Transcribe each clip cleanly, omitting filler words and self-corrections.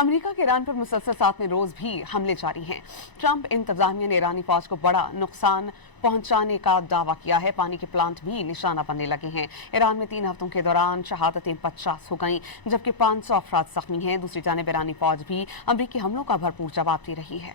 America के Iran पर मुसलसल 7वें रोज भी हमले जारी हैं। ट्रंप इंतजामिया ने ईरानी फौज को बड़ा नुकसान पहुंचाने का दावा किया है। पानी के प्लांट भी निशाना बनने लगे हैं। ईरान में 3 हफ्तों के दौरान शहादतें 50 हो गईं, जबकि 500 अफराद जख्मी हैं। दूसरी जानिब ईरानी फौज भी अमेरिकी हमलों का भरपूर जवाब दे रही है।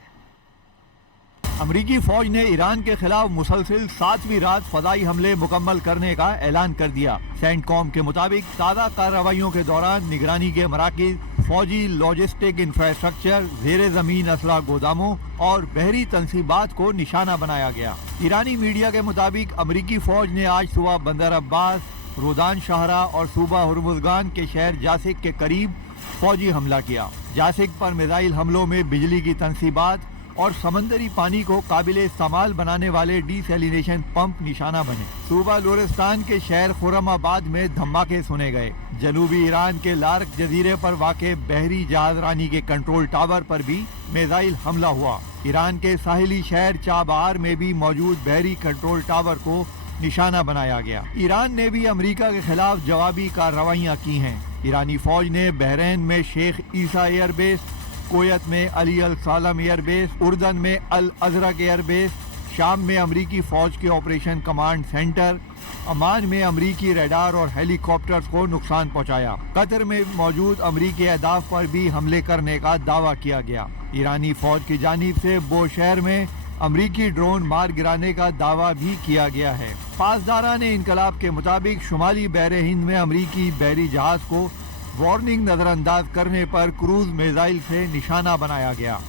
अमरीकी फौज ने ईरान के खिलाफ मुसलसल 7वीं रात फदाई हमले मुकम्मल करने का ऐलान कर दिया। सेंटकॉम के मुताबिक ताज़ा कार्रवाइयों के दौरान निगरानी के मराकज़, फौजी लॉजिस्टिक इंफ्रास्ट्रक्चर, ज़ेरे ज़मीन असला गोदामों और बहरी तनसीबात को निशाना बनाया गया। ईरानी मीडिया के मुताबिक अमरीकी फौज ने आज सुबह बंदर अब्बास, रोदान शाहरा और सूबा हुर्मुज़गान के शहर जासिक के करीब फौजी हमला किया। जासिक पर मिसाइल हमलों में बिजली की तनसीबात और समंदरी पानी को काबिल इस्तेमाल बनाने वाले डीसैलिनेशन पंप निशाना बने। सूबा लोरिस्तान के शहर खुरमाबाद में धमाके सुने गए। जनूबी ईरान के लार्क जजीरे पर वाक़े बहरी जहाज़रानी के कंट्रोल टावर पर भी मिसाइल हमला हुआ। ईरान के साहिली शहर चाबहार में भी मौजूद बहरी कंट्रोल टावर को निशाना बनाया गया। ईरान ने भी अमेरिका के खिलाफ जवाबी कार्रवाइयाँ की हैं। ईरानी फौज ने बहरीन में शेख ईसा एयरबेस, कुवैत में अली अल सालम एयरबेस, उर्दन में अल अजरक एयरबेस, शाम में अमरीकी फौज के ऑपरेशन कमांड सेंटर, अमान में अमरीकी रडार और हेलीकॉप्टर्स को नुकसान पहुंचाया। कतर में मौजूद अमरीकी अहदाफ पर भी हमले करने का दावा किया गया। ईरानी फौज की जानिब से बोशहर में अमरीकी ड्रोन मार गिराने का दावा भी किया गया है। पासदारान इनकलाब के मुताबिक शुमाली बहरे हिंद में अमरीकी बहरी जहाज को वार्निंग नजरअंदाज करने पर क्रूज मिसाइल से निशाना बनाया गया।